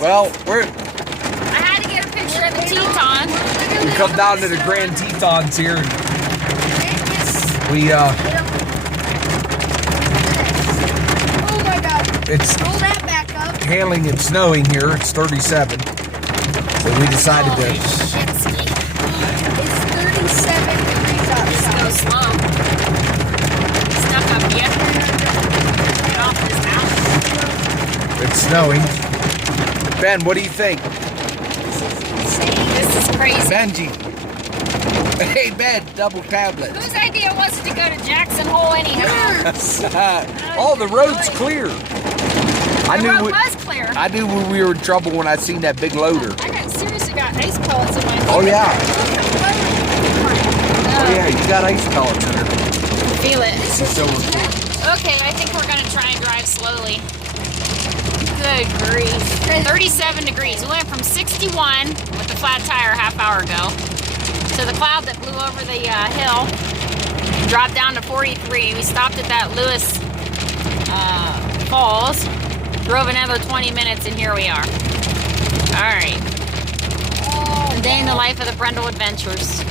Well, we're I had to get a picture of the Tetons. we come down to the Grand Tetons here. And we Oh my God. it's Roll that back up. hailing and snowing here. It's 37. So we decided Holy to. shit, Ski. It's 37 degrees Go outside. slow. Stuck up yet. Get off this mountain. It's snowing. Ben, what do you think? This is crazy. Benji. Hey, Ben, double tablet. Whose idea was it to go to Jackson Hole anyhow? Oh, the road's clear. I The knew road we, was clear. I knew we were in trouble when I seen that big loader. I got seriously got ice pellets in my Oh yeah, Oh, yeah, you got ice pellets in there. feel it. So Okay, I think we're gonna try and drive slowly. Good grief. 37 degrees. We went from 61 with the flat tire a half hour ago to the cloud that blew over the hill. Dropped down to 43. We stopped at that Lewis Falls. Drove another 20 minutes and here we are. All right. A day in the life of the Brendel Adventures.